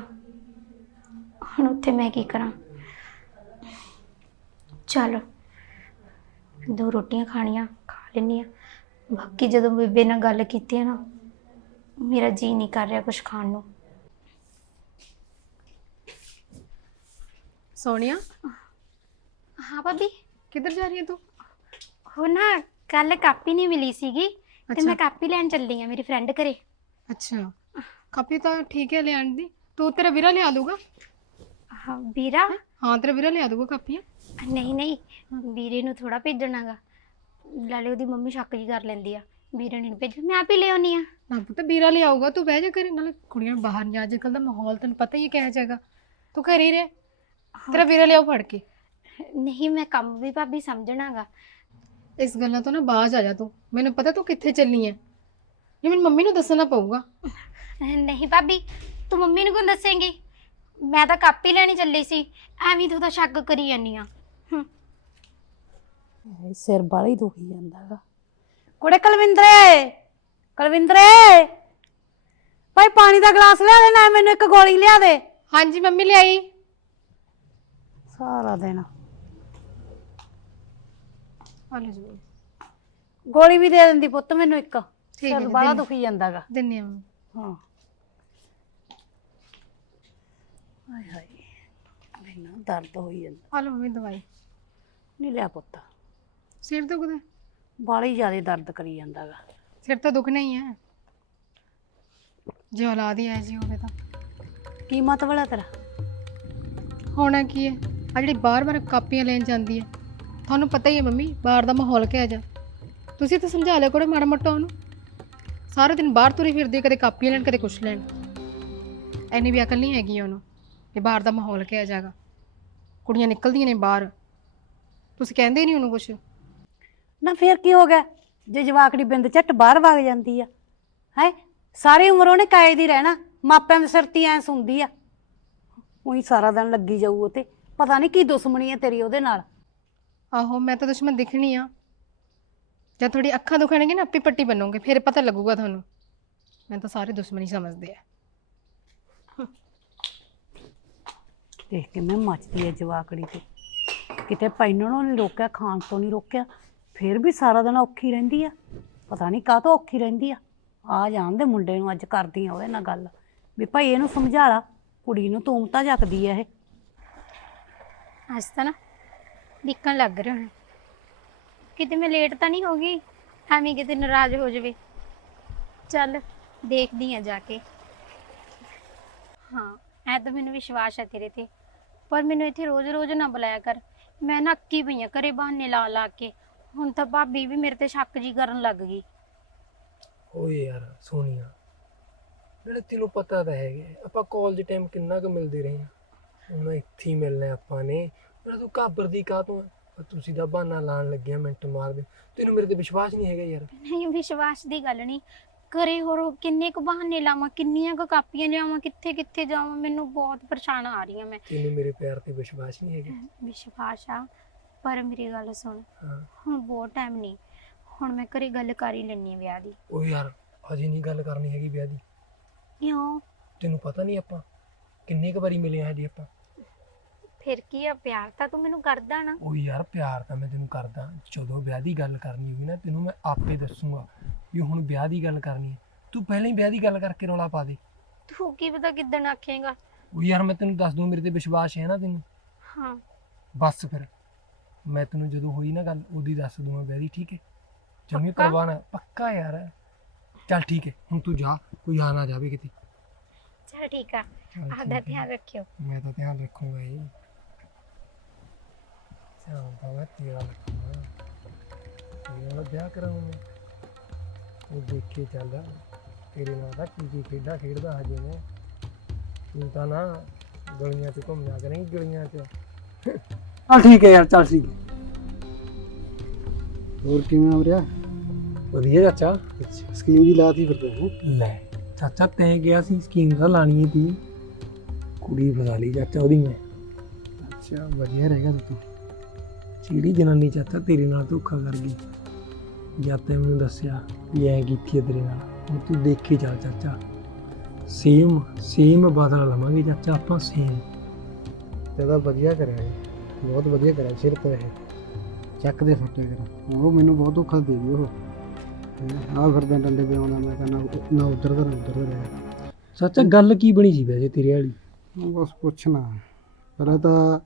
Speaker 1: ਹੁਣ ਉੱਥੇ ਮੈਂ ਕੀ ਕਰਾਂ? ਚਲੋ ਦੋ ਰੋਟੀਆਂ ਖਾਣੀਆਂ ਖਾ ਲੈਂਦੀ ਆ ਬਾਕੀ ਜਦੋਂ ਬੇਬੇ ਨਾਲ ਗੱਲ ਕੀਤੀ ਹੈ ਨਾ ਮੇਰਾ ਜੀ ਨਹੀਂ ਕਰ ਰਿਹਾ ਕੁਝ ਖਾਣ ਨੂੰ।
Speaker 4: ਸੋਨੀਆ?
Speaker 1: ਹਾਂ ਭਾਬੀ।
Speaker 4: ਕਿੱਧਰ ਜਾ ਰਹੀ ਹੈ ਤੂੰ?
Speaker 1: ਹੋ ਨਾ ਕੱਲ ਕਾਪੀ ਨਹੀਂ ਮਿਲੀ ਸੀਗੀ। ਤੇ। ਮੈਂ ਕਾਪੀ ਲੈਣ ਚੱਲੀ ਆ ਮੇਰੀ ਫਰੈਂਡ ਘਰੇ।
Speaker 4: ਅੱਛਾ। ਕਾਪੀ ਤਾਂ ਠੀਕ ਹੈ ਲਿਆਣ ਦੀ। ਤੂੰ ਤੇਰਾ ਵੀਰਾ ਲਿਆ ਦੂਗਾ
Speaker 1: ਹਾਂ ਵੀਰਾ?
Speaker 4: ਹਾਂ? ਤੇਰਾ ਵੀਰਾ ਲਿਆ ਦੂਗਾ ਕਾਪੀਆਂ।
Speaker 1: ਨਹੀਂ ਨਹੀਂ ਵੀਰੇ ਨੂੰ ਥੋੜਾ ਭੇਜਣਾਗਾ ਲਾਲੇ ਉਹਦੀ ਮੰਮੀ ਸ਼ੱਕ ਜੀ ਕਰ ਲੈਂਦੀ ਆ ਵੀਰੇ ਨੇ ਨੀ ਭੇਜਣਾ ਮੈਂ ਆਪ ਹੀ ਲੈ ਆਉਣੀ ਆ।
Speaker 4: ਨਾ ਪੁੱਤ ਵੀਰਾ ਲਿਆਊਗਾ ਤੂੰ ਬਹਿ ਜਾ ਕਰੇ ਨਾਲੇ ਕੁੜੀਆਂ ਬਾਹਰ ਨਹੀਂ ਅੱਜ ਕੱਲ ਦਾ ਮਾਹੌਲ ਤੈਨੂੰ ਪਤਾ ਹੀ ਹੈ ਕਿਹੋ ਜਿਹਾ ਹੈਗਾ ਤੂੰ ਘਰੇ ਹੀ ਰਹਿ। ਤੇਰਾ ਵੀਰਾ ਲਿਆਓ ਫੜ ਕੇ।
Speaker 1: ਨਹੀਂ ਮੈਂ ਕੰਮ ਵੀ ਭਾਬੀ ਸਮਝਣਾਗਾ
Speaker 4: ਇਸ ਗੱਲਾਂ ਤੋਂ ਨਾ ਬਾਜ਼ ਆ ਜਾ ਤੂੰ। ਮੈਨੂੰ ਪਤਾ ਤੂੰ ਕਿੱਥੇ ਚੱਲਣੀ ਹੈ ਇਹ ਮੈਨੂੰ ਮੰਮੀ ਨੂੰ ਦੱਸਣਾ ਪਊਗਾ।
Speaker 1: ਨਹੀਂ ਭਾਬੀ ਤੂੰ ਮੰਮੀ ਨੂੰ ਕਿਉਂ ਦੱਸੇਂਗੀ? ਮੈਂ ਤਾਂ ਕਾਪੀ ਲੈਣੀ ਚੱਲੀ ਸੀ। ਐਵੇਂ ਤੂੰ ਤਾਂ ਸ਼ੱਕ ਕਰੀ ਜਾਨੀ ਆ।
Speaker 3: ਹਾਏ, ਸਿਰ ਬਾਲਾ ਹੀ ਦੁਖੀ ਜਾਂਦਾਗਾ। ਕੁੜੇ ਕਲਵਿੰਦਰੇ ਕਲਵਿੰਦਰੇ। ਭਾਈ ਪਾਣੀ ਦਾ ਗਲਾਸ ਲਿਆ ਦੇ ਨਾ ਮੈਨੂੰ ਇੱਕ ਗੋਲੀ ਲਿਆ ਦੇ।
Speaker 4: ਹਾਂਜੀ ਮੰਮੀ ਲਿਆਈ।
Speaker 3: ਸਾਰਾ ਦਿਨ।
Speaker 4: ਆ ਲੈ ਜੀ
Speaker 3: ਗੋਲੀ ਵੀ ਦੇ ਦਿੰਦੀ ਪੁੱਤ ਮੈਨੂੰ ਇੱਕ।
Speaker 4: ਠੀਕ ਹੈ
Speaker 3: ਸਿਰ
Speaker 4: ਜੀ,
Speaker 3: ਬਾਲਾ। ਦੁਖੀ ਜਾਂਦਾਗਾ।
Speaker 4: ਦਿੰਨੀ ਆ ਮੰਮੀ
Speaker 3: ਹਾਂ। ਹਾਏ ਹਾਏ। ਮੈਨੂੰ ਦਰਦ ਹੋਈ ਜਾਂਦਾ।
Speaker 4: ਆ ਲਓ ਮੰਮੀ ਦਵਾਈ।
Speaker 3: ਨਹੀਂ ਲਿਆ ਪੁੱਤ।
Speaker 4: ਸਿਰ ਦੁਖਦਾ
Speaker 3: ਬਾਲੀ ਜ਼ਿਆਦਾ ਦਰਦ ਕਰੀ ਜਾਂਦਾਗਾ।
Speaker 4: ਸਿਰ ਤਾਂ ਦੁਖਣਾ ਹੀ ਹੈ। ਜੇ ਔਲਾਦ ਹੀ ਹੈ ਜੀ ਹੋਵੇ ਤਾਂ।
Speaker 3: ਕੀ ਮਤ ਵਾਲਾ ਤੇਰਾ?
Speaker 4: ਹੋਣਾ ਕੀ ਹੈ? ਆ ਜਿਹੜੀ ਬਾਰ-ਬਾਰ ਕਾਪੀਆਂ ਲੈਣ ਜਾਂਦੀ ਹੈ। ਤੁਹਾਨੂੰ ਪਤਾ ਹੀ ਹੈ ਮੰਮੀ ਬਾਹਰ ਦਾ ਮਾਹੌਲ ਕਿਹਾ ਜਾ ਤੁਸੀਂ ਤਾਂ ਸਮਝਾ ਲਿਆ ਕਰੋ ਮਾੜਾ ਮੋਟਾ ਉਹਨੂੰ। ਸਾਰੇ ਦਿਨ ਬਾਹਰ ਤੁਰੀ ਫਿਰਦੀ ਹੈ, ਕਦੇ ਕਾਪੀਆਂ ਲੈਣ ਕਦੇ ਕੁਛ ਲੈਣ। ਐਨੀ ਵੀ ਅਕਲ ਨਹੀਂ ਹੈਗੀ ਉਹਨੂੰ ਕਿ ਬਾਹਰ ਦਾ ਮਾਹੌਲ ਕਿਹਾ ਜਾਗਾ ਕੁੜੀਆਂ ਨਿਕਲਦੀਆਂ ਨੇ ਬਾਹਰ। ਤੁਸੀਂ ਕਹਿੰਦੇ ਹੀ ਨਹੀਂ ਉਹਨੂੰ ਕੁਛ।
Speaker 3: ਨਾ ਫੇਰ ਕੀ ਹੋ ਗਿਆ? ਜੇ ਜਵਾਕੜੀ ਬਿੰਦ ਝੱਟ ਬਾਹਰ ਵਗ ਜਾਂਦੀ ਆ ਹੈ? ਸਾਰੀ ਉਮਰ ਉਹਨੇ ਕਾਇਦ ਹੀ ਰਹਿਣਾ ਮਾਪਿਆਂ ਦੇ ਸਿਰ ਤੇ ਐ ਸੁਣਦੀ ਆ। ਉਹੀ ਸਾਰਾ ਦਿਨ ਲੱਗੀ ਜਾਊ ਉਹ ਤੇ। ਪਤਾ ਨਹੀਂ ਕੀ ਦੁਸ਼ਮਣੀ ਹੈ ਤੇਰੀ ਉਹਦੇ ਨਾਲ।
Speaker 4: ਆਹੋ ਮੈਂ ਤਾਂ ਦੁਸ਼ਮਣ ਦਿਖਣੀ ਆ। ਜਦ ਤੁਹਾਡੀ ਅੱਖਾਂ ਦੁਖਣਗੇ ਨਾ ਆਪੇ ਪੱਟੀ ਬਣੋਗੇ ਫਿਰ ਪਤਾ ਲੱਗੂਗਾ ਤੁਹਾਨੂੰ। ਮੈਂ ਤਾਂ ਸਾਰੇ ਦੁਸ਼ਮਣੀ ਸਮਝਦੇ ਆ।
Speaker 3: ਦੇਖ ਕਿਵੇਂ ਮੱਚਦੀ ਹੈ ਜਵਾਕੜੀ ਤੇ। ਕਿਤੇ ਪੈਨਣੋਂ ਨਹੀਂ ਰੋਕਿਆ ਖਾਣ ਤੋਂ ਨਹੀਂ ਰੋਕਿਆ ਫਿਰ ਵੀ ਸਾਰਾ ਦਿਨ ਔਖੀ ਰਹਿੰਦੀ ਆ। ਪਤਾ ਨਹੀਂ ਕਾਹ ਤੋਂ ਔਖੀ ਰਹਿੰਦੀ ਆ। ਆ ਜਾਣ ਦੇ ਮੁੰਡੇ ਨੂੰ ਅੱਜ ਕਰਦੀ ਆ ਉਹਦੇ ਨਾਲ ਗੱਲ। ਵੀ ਭਾਈ ਇਹਨੂੰ ਸਮਝਾ ਲਾ ਕੁੜੀ ਨੂੰ ਤੂਮਤਾ ਜੱਕਦੀ ਆ ਇਹ।
Speaker 1: ਅੱਜ ਤਾਂ ਨਾ ਦਿਖਣ ਲੱਗ ਰਿਹਾ ਹੁਣ ਕਿਤੇ ਮੈਂ ਲੇਟ ਤਾਂ ਨਹੀਂ ਹੋ ਗਈ? ਐਵੇਂ ਕਿਤੇ ਨਾਰਾਜ਼ ਹੋ ਜਾਵੇ। ਚੱਲ, ਦੇਖਦੀ ਆ ਜਾ ਕੇ। ਹਾਂ ਐ ਤਾਂ ਮੈਨੂੰ ਵਿਸ਼ਵਾਸ ਹੈ ਤੇਰੇ ਤੇ। ਪਰ ਮੈਨੂੰ ਇੱਥੇ ਰੋਜ਼-ਰੋਜ਼ ਨਾ ਬੁਲਾਇਆ ਕਰ। ਮੈਂ ਨਾ ਅੱਕੀ ਪਈ ਆ ਘਰੇ ਬਹਾਨੇ ਲਾ ਲਾ ਕੇ। ਹੁਣ ਤਾਂ ਭਾਬੀ ਵੀ ਮੇਰੇ ਤੇ ਸ਼ੱਕ ਜੀ ਕਰਨ ਲੱਗ ਗਈ।
Speaker 2: ਓਏ ਯਾਰ, ਸੋਨੀਆ, ਜਿਹੜੇ ਤੈਨੂੰ ਪਤਾ ਤਾਂ ਹੈਗਾ ਆਪਾਂ ਕਾਲਜ ਟਾਈਮ ਕਿੰਨਾ ਕੁ ਮਿਲਦੇ ਰਹੇ ਹਾਂ। ਹੁਣ ਇੱਥੇ ਹੀ ਮਿਲਣਾ ਆਪਾਂ ਨੇ। ਮੇਰਾ ਤੂੰ ਘਾਬਰਦੀ ਕਾਹ ਤੋਂ ਆ? ਤੁਸੀਂ ਦਾ ਬਹਾਨਾ ਲਾਣ ਲੱਗਿਆ ਮਿੰਟ ਮਾਰਦੇ ਤੈਨੂੰ ਮੇਰੇ ਤੇ ਵਿਸ਼ਵਾਸ ਨਹੀਂ ਹੈਗਾ ਯਾਰ।
Speaker 1: ਨਹੀਂ ਵਿਸ਼ਵਾਸ ਦੀ ਗੱਲ ਨਹੀਂ। ਘਰੇ ਹੋਰ ਕਿੰਨੇ ਕੁ ਬਹਾਨੇ ਲਾਵਾਂ ਕਿੰਨੀਆਂ ਕੁ ਕਾਪੀਆਂ ਲਿਆਵਾਂ ਕਿੱਥੇ ਕਿੱਥੇ ਜਾਵਾਂ ਮੈਨੂੰ ਬਹੁਤ ਪਰੇਸ਼ਾਨ ਆ ਰਹੀ ਹਾਂ ਮੈਂ।
Speaker 2: ਤੈਨੂੰ ਮੇਰੇ ਪਿਆਰ ਤੇ ਵਿਸ਼ਵਾਸ ਨਹੀਂ ਹੈਗਾ।
Speaker 1: ਵਿਸ਼ਵਾਸ ਆ ਪਰ ਮੇਰੀ ਗੱਲ ਸੁਣ।
Speaker 2: ਹਾਂ।
Speaker 1: ਹੁਣ ਬਹੁਤ ਟਾਈਮ ਨਹੀਂ। ਹੁਣ ਮੈਂ ਘਰੇ ਗੱਲ ਕਰ ਹੀ ਲੈਣੀ ਵਿਆਹ ਦੀ।
Speaker 2: ਓ ਯਾਰ ਅਜੇ ਨਹੀਂ ਗੱਲ ਕਰਨੀ ਹੈਗੀ ਵਿਆਹ ਦੀ।
Speaker 1: ਕਿਉਂ?
Speaker 2: ਤੈਨੂੰ ਪਤਾ ਨਹੀਂ ਆਪਾਂ ਕਿੰਨੇ ਕੁ ਵਾਰੀ ਮਿਲੇ ਆ ਹਜੇ ਆਪਾਂ।
Speaker 1: ਫਿਰ ਕੀ ਆ ਪਿਆਰ ਤਾਂ ਤੂੰ ਮੈਨੂੰ ਕਰਦਾ ਨਾ।
Speaker 2: ਓ ਯਾਰ ਪਿਆਰ ਤਾਂ ਮੈਂ ਤੈਨੂੰ ਕਰਦਾ। ਜਦੋਂ ਵਿਆਹ ਦੀ ਗੱਲ ਕਰਨੀ ਹੋਈ ਨਾ ਤੈਨੂੰ ਮੈਂ ਆਪੇ ਦੱਸੂਗਾ ਵੀ ਹੁਣ ਵਿਆਹ ਦੀ ਗੱਲ ਕਰਨੀ ਹੈ। ਤੂੰ ਪਹਿਲਾਂ ਹੀ ਵਿਆਹ ਦੀ ਗੱਲ ਕਰਕੇ ਰੌਲਾ ਪਾ ਦੇ।
Speaker 1: ਤੂੰ ਕੀ ਪਤਾ ਕਿੱਦਣ ਆਖੇਗਾ।
Speaker 2: ਓ ਯਾਰ ਮੈਂ ਤੈਨੂੰ ਦੱਸ ਦੂੰ ਮੇਰੇ ਤੇ ਵਿਸ਼ਵਾਸ ਹੈ ਨਾ ਤੈਨੂੰ।
Speaker 1: ਹਾਂ।
Speaker 2: ਬਸ ਫਿਰ। ਮੈਂ ਤੈਨੂੰ ਜਦੋਂ ਹੋਈ ਨਾ ਗੱਲ ਉਹਦੀ ਦੱਸ ਦੂੰਗਾ ਵਿਆਹ ਦੀ ਠੀਕ ਹੈ? ਜਮੀ
Speaker 1: ਪੱਕਾ?
Speaker 2: ਪਰਵਾਹ ਨਾ ਪੱਕਾ ਯਾਰ। ਚੱਲ ਠੀਕ ਹੈ ਹੁਣ ਤੂੰ ਜਾ ਕੋਈ ਆ ਨਾ ਜਾਵੇ ਕਿਤੇ।
Speaker 1: ਚਲ ਠੀਕ ਆ
Speaker 2: ਚੱਲ ਹੈ।
Speaker 1: ਧਿਆਨ ਰੱਖਿਓ।
Speaker 2: ਮੈਂ ਤਾਂ ਧਿਆਨ ਰੱਖੂੰਗਾ ਹੀ ਤਾਂ ਮੈਂ ਤੇਰਾ ਰੱਖੂੰਗਾ ਤੇਰੇ ਨਾਲ ਵਿਆਹ ਕਰਾਉਂਗਾ ਉਹ ਦੇਖੇ ਚੱਲ ਤੇਰੇ ਨਾਲ ਤਾਂ ਕੀ ਕੀ ਖੇਡਾਂ ਖੇਡਦਾ ਹਜੇ ਮੈਂ। ਤੂੰ ਤਾਂ ਨਾ ਗਲੀਆਂ 'ਚ ਘੁੰਮਿਆ ਕਰੇਂਗੀ ਗਲੀਆਂ 'ਚ।
Speaker 5: ਚੱਲ ਠੀਕ ਹੈ ਯਾਰ ਚੱਲ ਠੀਕ ਹੈ। ਹੋਰ ਕਿਵੇਂ ਆ ਵੀਰਿਆ
Speaker 2: ਵਧੀਆ ਚਾਚਾ।
Speaker 5: ਸਕੀਮ ਦੀ ਲਾਤੀ ਫਿਰਦੇ ਹੈ?
Speaker 2: ਲੈ ਚਾਚਾ ਤੈਂ ਗਿਆ ਸੀ ਸਕੀਮ ਤਾਂ ਲਾਣੀ ਕੁੜੀ ਫਸਾ ਲਈ ਚਾਚਾ ਉਹਦੀ ਮੈਂ।
Speaker 5: ਅੱਛਾ ਵਧੀਆ ਰਹੇਗਾ ਤੂੰ।
Speaker 2: ਜਿਹੜੀ ਜਨਾਨੀ ਚਾਚਾ ਤੇਰੇ ਨਾਲ ਧੋਖਾ ਕਰ ਗਈ ਜਦ ਤੈਂ ਮੈਨੂੰ ਦੱਸਿਆ ਵੀ ਐਂ ਕੀਤੀ ਹੈ ਤੇਰੇ ਨਾਲ ਹੁਣ ਤੂੰ ਦੇਖੀ ਚੱਲ ਚਾਚਾ। ਸੇਮ ਸੇਮ ਬਦਲਾ ਲਵਾਂਗੇ ਚਾਚਾ ਆਪਾਂ ਸੇਮ
Speaker 5: ਤੇ ਵਧੀਆ ਕਰਿਆ ਜੀ ਬਹੁਤ ਵਧੀਆ ਕਰਿਆ ਸਿਰ ਤੇ ਇਹ। ਚੱਕ ਦੇ ਫੱਟੇ ਕਰ ਉਹ ਮੈਨੂੰ ਬਹੁਤ ਧੋਖਾ ਦੇ ਗਈ ਉਹ। ਆ ਫਿਰਦਾ ਡੰਡੇ ਤੇ ਆਉਂਦਾ ਮੈਂ ਕਹਿੰਦਾ ਨਾ ਉਧਰ ਦਾ ਨਾ ਉਧਰ ਦਾ ਰਿਹਾ
Speaker 2: ਸੱਚ ਗੱਲ ਕੀ ਬਣੀ ਸੀ ਵੈਸੇ ਤੇਰੇ ਵਾਲੀ?
Speaker 5: ਬਸ ਪੁੱਛਣਾ। ਪਹਿਲਾਂ ਤਾਂ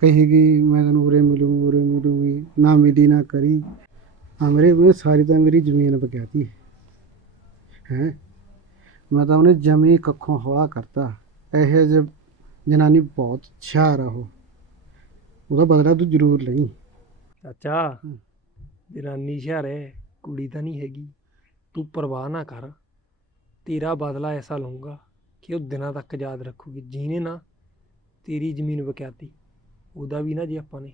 Speaker 5: ਕਹੇਗੀ ਮੈਂ ਤੈਨੂੰ ਉਰੇ ਮਿਲੂ ਉਰੇ ਮਿਲੂਗੀ ਨਾ ਮਿਲੀ ਨਾ ਕਰੀ। ਆ ਮੇਰੇ ਉਹਨੇ ਸਾਰੀ ਤਾਂ ਮੇਰੀ ਜ਼ਮੀਨ ਬਕਿਆਤੀ ਹੈ? ਮੈਂ ਤਾਂ ਉਹਨੇ ਜਮੀ ਕੱਖੋਂ ਹੌਲਾ ਕਰਤਾ। ਇਹੋ ਜਿਹੇ ਜਨਾਨੀ ਬਹੁਤ ਹੁਸ਼ਿਆਰ ਆ ਉਹ। ਉਹਦਾ ਬਦਲਾ ਤੂੰ ਜ਼ਰੂਰ ਲਈ।
Speaker 2: ਚਾਚਾ। ਜਨਾਨੀ ਸ਼ਹਿਰ ਕੁੜੀ ਤਾਂ ਨਹੀਂ ਹੈਗੀ। ਤੂੰ ਪਰਵਾਹ ਨਾ ਕਰ। ਤੇਰਾ ਬਦਲਾ ਐਸਾ ਲਊਂਗਾ ਕਿ ਉਹ ਦਿਨਾਂ ਤੱਕ ਯਾਦ ਰੱਖੂਗੀ। ਜਿਹਨੇ ਨਾ ਤੇਰੀ ਜ਼ਮੀਨ ਬਕਿਆਤੀ। ਉਹਦਾ ਵੀ ਨਾ ਜੇ ਆਪਾਂ ਨੇ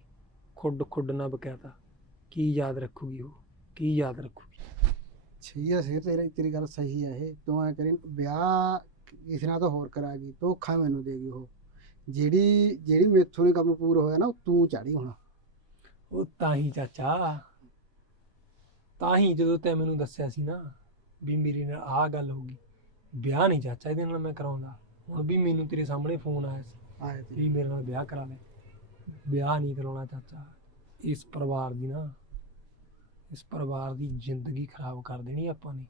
Speaker 2: ਖੁੱਡ ਖੁੱਡ ਨਾ ਬਕਿਆਤਾ ਕੀ ਯਾਦ ਰੱਖੂਗੀ ਉਹ? ਕੀ ਯਾਦ ਰੱਖੂਗੀ?
Speaker 5: ਸਹੀ ਆ ਸਿਰ ਤੇਰੀ ਤੇਰੀ ਗੱਲ ਸਹੀ ਆ ਇਹ। ਤੂੰ ਐ ਕਰੀ ਵਿਆਹ ਕਿਸੇ ਨਾਲ ਤਾਂ ਹੋਰ ਕਰਾਗੀ ਧੋਖਾ ਮੈਨੂੰ ਦੇਗੀ ਉਹ। ਜਿਹੜੀ ਜਿਹੜੀ ਮੇਥੋਂ ਨਹੀਂ ਕੰਮ ਪੂਰਾ ਹੋਇਆ ਨਾ ਉਹ ਤੂੰ ਚਾੜੀ ਹੁਣ।
Speaker 2: ਉਹ ਤਾਂ ਹੀ ਚਾਚਾ ਤਾਂ ਹੀ ਜਦੋਂ ਤੈਂ ਮੈਨੂੰ ਦੱਸਿਆ ਸੀ ਨਾ ਵੀ ਮੇਰੇ ਨਾਲ ਆਹ ਗੱਲ ਹੋ ਗਈ। ਵਿਆਹ ਨਹੀਂ ਚਾਚਾ ਇਹਦੇ ਨਾਲ ਮੈਂ ਕਰਾਉਂਦਾ। ਹੁਣ ਵੀ ਮੈਨੂੰ ਤੇਰੇ ਸਾਹਮਣੇ ਫੋਨ ਆਇਆ ਸੀ
Speaker 5: ਆਏ ਤੇ
Speaker 2: ਵੀ ਮੇਰੇ ਨਾਲ ਵਿਆਹ ਕਰਾ ਲੈ। ਵਿਆਹ ਨਹੀਂ ਕਰਾਉਣਾ ਚਾਚਾ। ਇਸ ਪਰਿਵਾਰ ਦੀ ਨਾ ਇਸ ਪਰਿਵਾਰ ਦੀ ਜ਼ਿੰਦਗੀ ਖਰਾਬ ਕਰ ਦੇਣੀ ਆਪਾਂ ਨੇ।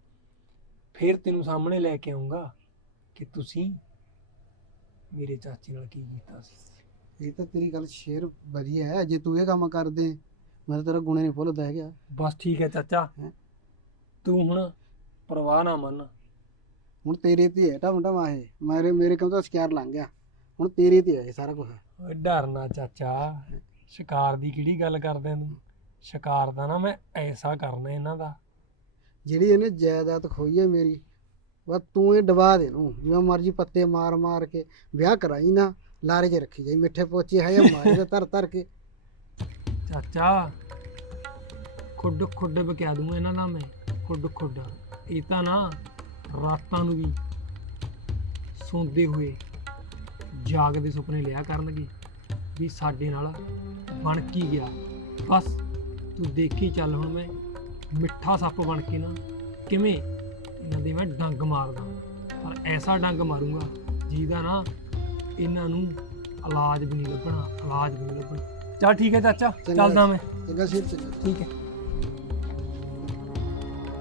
Speaker 2: ਫਿਰ ਤੈਨੂੰ ਸਾਹਮਣੇ ਲੈ ਕੇ ਆਉਂਗਾ ਕਿ ਤੁਸੀਂ ਮੇਰੇ ਚਾਚੇ ਨਾਲ ਕੀ ਕੀਤਾ ਸੀ।
Speaker 5: ਇਹ ਤਾਂ ਤੇਰੀ ਗੱਲ ਸ਼ੇਰ ਵਧੀਆ ਹੈ ਜੇ ਤੂੰ ਇਹ ਕੰਮ ਕਰਦੇ ਮੈਂ ਤਾਂ ਤੇਰਾ ਗੁਣੇ ਨਹੀਂ ਭੁੱਲਦਾ ਹੈਗਾ।
Speaker 2: ਬਸ ਠੀਕ ਹੈ ਚਾਚਾ।
Speaker 5: ਹੈਂ?
Speaker 2: ਤੂੰ ਹੁਣ ਪਰਵਾਹ ਨਾ ਮੰਨ।
Speaker 5: ਹੁਣ ਤੇਰੇ ਤੇ ਹੈ ਟਮ ਟਮ ਆਏ ਮੇਰੇ ਮੇਰੇ ਕੰਮ ਤਾਂ ਸ਼ਿਕਾਰ ਲੰਘ ਗਿਆ। ਹੁਣ ਤੇਰੇ ਤੇ ਹੈ ਇਹ ਸਾਰਾ ਕੁਝ
Speaker 2: ਓਏ ਡਰਨਾ ਚਾਚਾ। ਸ਼ਿਕਾਰ ਦੀ ਕਿਹੜੀ ਗੱਲ ਕਰਦੇ ਤੂੰ ਸ਼ਿਕਾਰ ਦਾ ਨਾ ਮੈਂ ਐਸਾ ਕਰਨਾ ਇਹਨਾਂ ਦਾ।
Speaker 5: ਜਿਹੜੀ ਇਹਨੇ ਜਾਇਦਾਦ ਖੋਈ ਹੈ ਮੇਰੀ ਬਸ ਤੂੰ ਇਹ ਡਬਾ ਦੇ ਨੂੰ ਜਿਵੇਂ ਮਰਜ਼ੀ ਪੱਤੇ ਮਾਰ ਮਾਰ ਕੇ ਵਿਆਹ ਕਰਾਈ ਨਾ ਲਾਰੇ 'ਚ ਰੱਖੀ ਜਾਈ ਮਿੱਠੇ ਪੋਚੇ ਹੈ ਮਾਰੇ ਦੇ ਧਰ ਧਰ ਕੇ।
Speaker 2: ਚਾਚਾ ਖੁੱਡ ਖੁੱਡ ਬਕਿਆ ਦੂੰ ਇਹਨਾਂ ਦਾ ਮੈਂ ਖੁੱਡ ਖੁੱਡ। ਇਹ ਤਾਂ ਨਾ ਰਾਤਾਂ ਨੂੰ ਵੀ ਸੌਂਦੇ ਹੋਏ ਜਾਗਦੇ ਸੁਪਨੇ ਲਿਆ ਕਰਨਗੇ ਵੀ ਸਾਡੇ ਨਾਲ ਬਣ ਕੀ ਗਿਆ। ਬਸ ਤੂੰ ਦੇਖੀ ਚੱਲ ਹੁਣ ਮੈਂ ਮਿੱਠਾ ਸੱਪ ਬਣ ਕੇ ਨਾ ਕਿਵੇਂ ਇਹਨਾਂ ਦੇ ਮੈਂ ਡੰਗ ਮਾਰਦਾ। ਪਰ ਐਸਾ ਡੰਗ ਮਾਰੂੰਗਾ ਜਿਹਦਾ ਨਾ ਇਹਨਾਂ ਨੂੰ ਇਲਾਜ ਵੀ ਨਹੀਂ ਲੱਭਣਾ ਇਲਾਜ ਵੀ ਨਹੀਂ ਲੱਭਣਾ। ਚੱਲ ਠੀਕ ਹੈ ਚਾਚਾ। ਚੱਲਦਾ ਮੈਂ।
Speaker 5: ਚੰਗਾ ਸਿਰ ਚੰਗਾ।
Speaker 2: ਠੀਕ ਹੈ।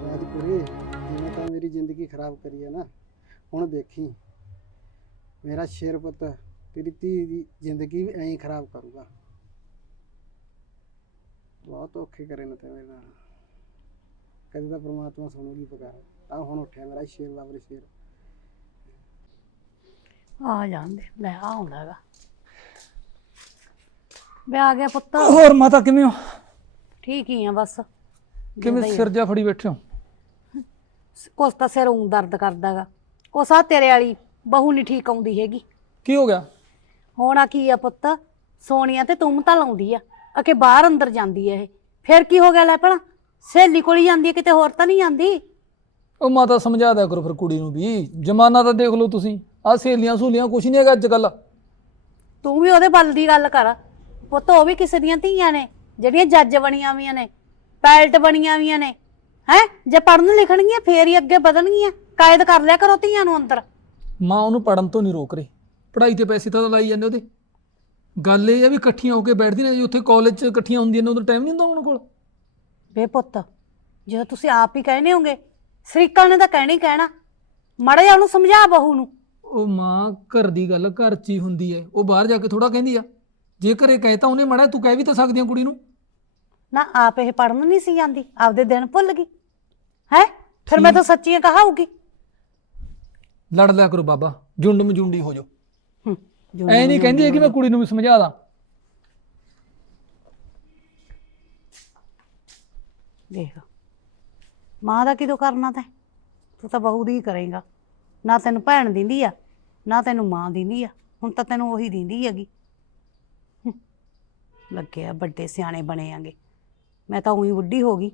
Speaker 5: ਰਾਜਪੁਰੇ ਜਿਵੇਂ ਤਾਂ ਮੇਰੀ ਜ਼ਿੰਦਗੀ ਖਰਾਬ ਕਰੀ ਹੈ ਨਾ ਹੁਣ ਦੇਖੀ। ਮੇਰਾ ਸ਼ੇਰ ਪੁੱਤ ਤੇਰੀ ਧੀ ਦੀ ਜ਼ਿੰਦਗੀ ਵੀ ਐਂ ਖਰਾਬ ਕਰੂਗਾ। ਬਹੁਤ ਔਖੇ ਕਰੇ ਨੇ ਤੇ ਮੇਰੇ ਨਾਲ। ਕਦੇ ਤਾਂ ਪ੍ਰਮਾਤਮਾ ਸੁਣੂਗੀ ਪੁਕਾਰ। ਤਾਂ ਹੁਣ ਉੱਠਿਆ ਮੇਰਾ ਸ਼ੇਰ ਬਾਬਰ ਸ਼ੇਰ।
Speaker 3: ਆ ਜਾਂਦੇ ਲੈ ਆ ਆਉਂਦਾ ਹੈਗਾ। ਵੇ ਆ ਗਿਆ ਪੁੱਤ।
Speaker 6: ਹੋਰ ਮਾਤਾ ਕਿਵੇਂ ਹੋ?
Speaker 3: ਠੀਕ ਹੀ ਆ ਬਸ।
Speaker 6: ਕਿਵੇਂ। ਸਿਰ ਜਾ ਫੜੀ ਬੈਠੇ ਹੋ?
Speaker 3: ਕੁਛ ਤਾਂ ਸਿਰ ਉਂ ਦਰਦ ਕਰਦਾਗਾ ਕੁਛ ਆ ਤੇਰੇ ਵਾਲੀ ਬਹੂ ਨਹੀਂ ਠੀਕ ਆਉਂਦੀ ਹੈਗੀ।
Speaker 6: ਕੀ ਹੋ ਗਿਆ?
Speaker 3: ਹੋਣਾ ਕੀ ਆ ਪੁੱਤ? ਸੋਨੀਆ ਤੇ ਤੁਮ ਤਾਂ ਲਾਉਂਦੀ ਆ। ਅਕੇ ਬਾਹਰ ਅੰਦਰ ਜਾਂਦੀ ਆ ਇਹ। ਫਿਰ ਕੀ ਹੋ ਗਿਆ ਲੈ ਭਲਾ? ਸਹੇਲੀ ਕੋਲ ਹੀ ਜਾਂਦੀ ਆ ਕਿਤੇ ਹੋਰ ਤਾਂ ਨਹੀਂ ਜਾਂਦੀ?
Speaker 6: ਉਹ ਮਾਤਾ ਸਮਝਾ ਦਿਆ ਕਰੋ ਫਿਰ ਕੁੜੀ ਨੂੰ ਵੀ। ਜਮਾਨਾ ਤਾਂ ਦੇਖ ਲਓ ਤੁਸੀਂ। ਆ ਸਹੇਲੀਆਂ ਸਹੂਲੀਆਂ ਕੁਛ ਨਹੀਂ ਹੈਗਾ ਅੱਜ ਕੱਲ
Speaker 3: ਤੂੰ ਵੀ ਉਹਦੇ ਵੱਲ ਦੀ ਗੱਲ ਕਰ। ਪੁੱਤ ਉਹ ਵੀ ਕਿਸੇ ਦੀਆਂ ਧੀਆਂ ਨੇ ਜਿਹੜੀਆਂ ਜੱਜ ਬਣੀਆਂ ਵੀਆਂ ਨੇ ਪੈਲਟ ਬਣੀਆਂ ਵੀਆਂ ਨੇ। ਹੈ? ਜੇ ਪੜਨ ਲਿਖਣਗੀਆਂ ਫੇਰ ਹੀ ਅੱਗੇ ਵਧਣਗੀਆਂ। ਕਾਇਦ ਕਰ ਲਿਆ ਕਰੋ ਧੀਆਂ ਨੂੰ ਅੰਦਰ।
Speaker 6: ਮਾਂ ਉਹਨੂੰ ਪੜਨ ਤੋਂ ਨਹੀਂ ਰੋਕ ਰਹੀ। ਪੜ੍ਹਾਈ ਤੇ ਪੈਸੇ ਤਾਂ ਲਾਈ ਜਾਂਦੇ ਉਹਦੇ। ਗੱਲ ਇਹ ਆ ਵੀ ਇਕੱਠੀਆਂ ਹੋ ਕੇ ਬੈਠਦੀਆਂ ਨੇ ਜੀ ਉੱਥੇ ਕਾਲਜ 'ਚ ਇਕੱਠੀਆਂ ਹੁੰਦੀਆਂ ਨੇ ਉਦੋਂ ਟਾਈਮ ਨਹੀਂ ਹੁੰਦਾ ਉਹਨਾਂ ਕੋਲ।
Speaker 3: ਵੇ ਪੁੱਤ ਜਦੋਂ ਤੁਸੀਂ ਆਪ ਹੀ ਕਹਿੰਦੇ ਹੋਗੇ ਸਰੀਕਾਂ ਨੇ ਤਾਂ ਕਹਿਣਾ ਹੀ ਕਹਿਣਾ। ਮਾੜਾ ਜਿਹਾ ਉਹਨੂੰ ਸਮਝਾ ਬਹੂ ਨੂੰ।
Speaker 6: ਉਹ ਮਾਂ ਘਰ ਦੀ ਗੱਲ ਘਰ 'ਚ ਹੀ ਹੁੰਦੀ ਹੈ। ਉਹ ਬਾਹਰ ਜਾ ਕੇ ਥੋੜਾ ਕਹਿੰਦੀ ਆ। ਜੇ ਘਰੇ ਕਹੇ ਤਾਂ ਉਹਨੇ ਮੜਾ ਤੂੰ ਕਹਿ ਵੀ ਤਾਂ ਸਕਦੀ ਆ ਕੁੜੀ ਨੂੰ।
Speaker 3: ਨਾ ਆਪ ਇਹ ਪੜਨ ਨਹੀਂ ਸੀ ਜਾਂਦੀ। ਆਪਦੇ ਦਿਨ ਭੁੱਲ ਗਈ। ਹੈ? ਫਿਰ ਮੈਂ ਤਾਂ ਸੱਚੀਆਂ ਕਹਾਊਗੀ।
Speaker 6: ਲੜ ਲਿਆ ਕਰੋ ਬਾਬਾ ਜੁੰਡ ਮਜੁੰਡੀ ਹੋ ਜਾਓ।
Speaker 3: ਹੂੰ, ਜੋ
Speaker 6: ਐ ਨਹੀਂ ਕਹਿੰਦੀ ਕਿ ਮੈਂ ਕੁੜੀ ਨੂੰ ਵੀ ਸਮਝਾ ਦਾਂ।
Speaker 3: ਦੇਖ ਮਾਂ ਦਾ ਕਿਦੋਂ ਕਰਨਾ ਤੈਂ? ਤੂੰ ਤਾਂ ਬਹੂ ਦੀ ਕਰੇਗਾ। ਨਾ ਤੈਨੂੰ ਭੈਣ ਦਿੰਦੀ ਆ ਨਾ ਤੈਨੂੰ ਮਾਂ ਦਿੰਦੀ ਆ ਹੁਣ ਤਾਂ ਤੈਨੂੰ ਉਹੀ ਦਿੰਦੀ ਹੈਗੀ। ਹੂੰ, ਲੱਗੇ ਆ ਵੱਡੇ ਸਿਆਣੇ ਬਣੇ ਆਂਗੇ। ਮੈਂ ਤਾਂ ਉਹੀ ਬੁੱਢੀ ਹੋ ਗਈ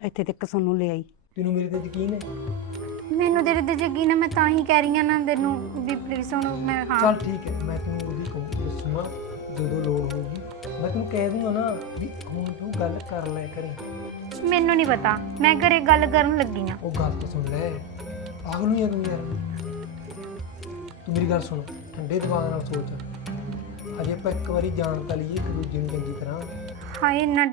Speaker 3: ਇੱਥੇ ਤੱਕ ਸਾਨੂੰ ਲੈ ਆਈ
Speaker 2: ਤੈਨੂੰ ਮੇਰੇ ਤੇ ਯਕੀਨ ਹੈ?
Speaker 1: ਮੈਨੂੰ ਤੇਰੇ ਤੇ ਯਕੀਨ ਹੈ ਮੈਂ ਤਾਂ ਹੀ ਕਹਿ ਰਹੀ ਹਾਂ ਨਾ ਤੈਨੂੰ ਵੀ ਪਲੀਜ਼ ਹੁਣ ਮੈਂ ਹਾਂ।
Speaker 2: ਚੱਲ ਠੀਕ ਹੈ ਮੈਂ ਤੈਨੂੰ ਉਹਦੀ ਕਹੂੰ ਦੱਸੂਗਾ ਜਦੋਂ ਲੋੜ ਹੋਊਗੀ। ਮੈਂ ਤੈਨੂੰ ਕਹਿ ਦੂੰਗਾ ਨਾ ਵੀ ਹੁਣ ਤੂੰ ਗੱਲ ਕਰ ਲੈ ਕਰੇ।
Speaker 1: ਮੈਨੂੰ ਨਹੀਂ ਪਤਾ ਮੈਂ ਘਰੇ ਗੱਲ ਕਰਨ ਲੱਗੀ ਆ।
Speaker 2: ਉਹ ਗੱਲ ਤਾਂ ਸੁਣ ਲੈ ਪਾਗਲ ਨਹੀਂ ਹੈ ਤੂੰ ਯਾਰ। ਤੂੰ ਮੇਰੀ ਗੱਲ ਸੁਣ ਠੰਡੇ ਦਿਮਾਗ ਨਾਲ ਸੋਚ। ਹਜੇ ਆਪਾਂ ਇੱਕ ਵਾਰੀ ਜਾਣ ਤਾਂ ਲਈਏ ਇੱਕ ਦੂਜੇ ਨੂੰ ਚੰਗੀ ਤਰ੍ਹਾਂ।
Speaker 1: ਹਾਏ ਇੰਨਾ